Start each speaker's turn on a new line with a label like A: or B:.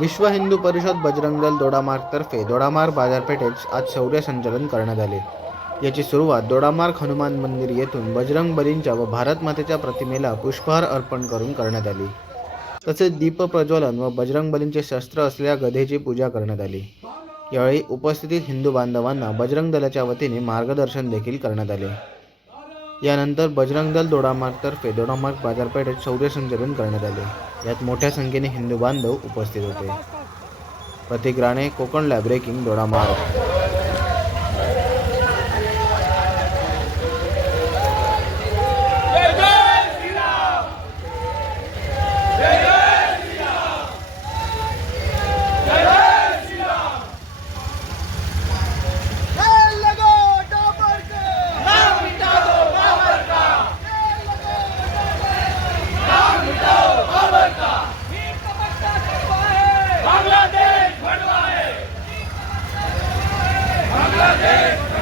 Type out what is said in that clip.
A: विश्व हिंदू परिषद बजरंग दल दोडामार्गतर्फे दोडामार्ग बाजारपेठेत आज शौर्य संचलन करण्यात आले. याची सुरुवात दोडामार्ग हनुमान मंदिर येथून बजरंग बलींच्या व भारत मातेच्या प्रतिमेला पुष्पहार अर्पण करून करण्यात आली. तसेच दीपप्रज्वलन व बजरंग बलींचे शस्त्र असलेल्या गधेची पूजा करण्यात आली. यावेळी उपस्थित हिंदू बांधवांना बजरंग दलाच्या वतीने मार्गदर्शन देखील करण्यात आले. यानंतर बजरंग दल दोडामार्गतर्फे दोडामार्ग बाजारपेठेत शौर्य संचलन करण्यात आले. यात मोठ्या संख्येने हिंदू बांधव उपस्थित होते. प्रतीक राणे कोकण ब्रेकिंग दोडामार्ग.
B: Hey!